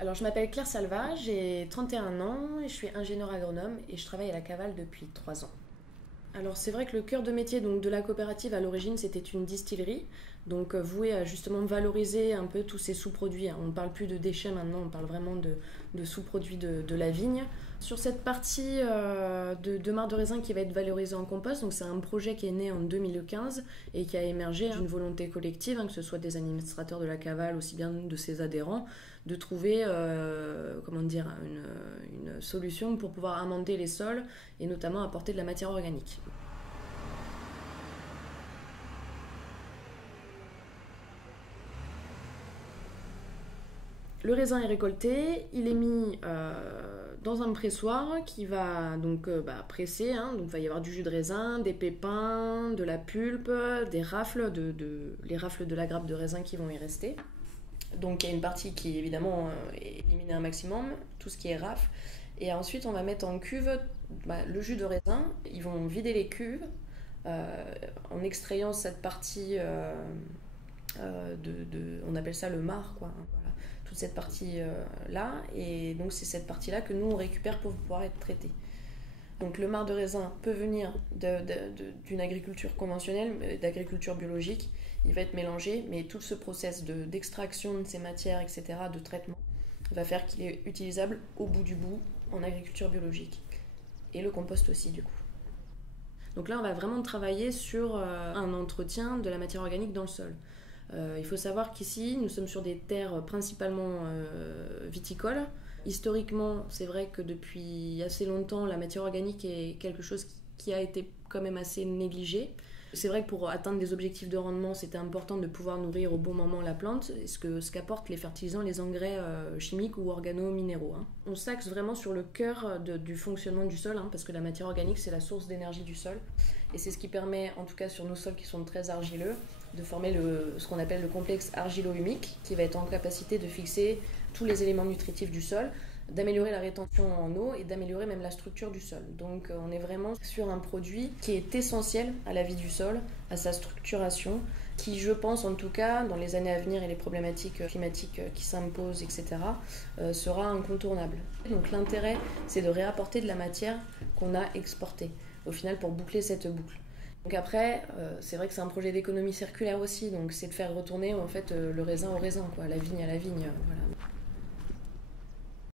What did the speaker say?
Alors, je m'appelle Claire Salva, j'ai 31 ans et je suis ingénieure agronome et je travaille à la Cavale depuis 3 ans. Alors c'est vrai que le cœur de métier donc, de la coopérative à l'origine c'était une distillerie, donc vouée à justement valoriser un peu tous ces sous-produits. On ne parle plus de déchets maintenant, on parle vraiment de sous-produits de la vigne. Sur cette partie de marc de raisin qui va être valorisée en compost, donc c'est un projet qui est né en 2015 et qui a émergé d'une volonté collective, que ce soit des administrateurs de la Cavale, aussi bien de ses adhérents, de trouver une solution pour pouvoir amender les sols et notamment apporter de la matière organique. Le raisin est récolté, il est mis dans un pressoir qui va donc presser. Donc il va y avoir du jus de raisin, des pépins, de la pulpe, des rafles, les rafles de la grappe de raisin qui vont y rester. Donc il y a une partie qui évidemment est éliminée un maximum, tout ce qui est rafle. Et ensuite on va mettre en cuve le jus de raisin. Ils vont vider les cuves en extrayant cette partie on appelle ça le marc, quoi. Voilà. Toute cette partie là. Et donc c'est cette partie là que nous on récupère pour pouvoir être traité. Donc le marc de raisin peut venir d'une agriculture conventionnelle, d'agriculture biologique. Il va être mélangé, mais tout ce process d'extraction de ces matières, etc., de traitement, va faire qu'il est utilisable au bout du bout en agriculture biologique. Et le compost aussi, du coup. Donc là, on va vraiment travailler sur un entretien de la matière organique dans le sol. Il faut savoir qu'ici, nous sommes sur des terres principalement viticoles. Historiquement, c'est vrai que depuis assez longtemps, la matière organique est quelque chose qui a été quand même assez négligé. C'est vrai que pour atteindre des objectifs de rendement, c'était important de pouvoir nourrir au bon moment la plante, ce qu'apportent les fertilisants, les engrais chimiques ou organo-minéraux. On s'axe vraiment sur le cœur du fonctionnement du sol, parce que la matière organique, c'est la source d'énergie du sol. Et c'est ce qui permet, en tout cas sur nos sols qui sont très argileux, de former ce qu'on appelle le complexe argilo-humique, qui va être en capacité de fixer tous les éléments nutritifs du sol, d'améliorer la rétention en eau et d'améliorer même la structure du sol. Donc on est vraiment sur un produit qui est essentiel à la vie du sol, à sa structuration, qui je pense en tout cas dans les années à venir et les problématiques climatiques qui s'imposent, etc., sera incontournable. Donc l'intérêt c'est de réapporter de la matière qu'on a exportée, au final pour boucler cette boucle. Donc après, c'est vrai que c'est un projet d'économie circulaire aussi, donc c'est de faire retourner en fait le raisin au raisin, quoi, la vigne à la vigne, voilà.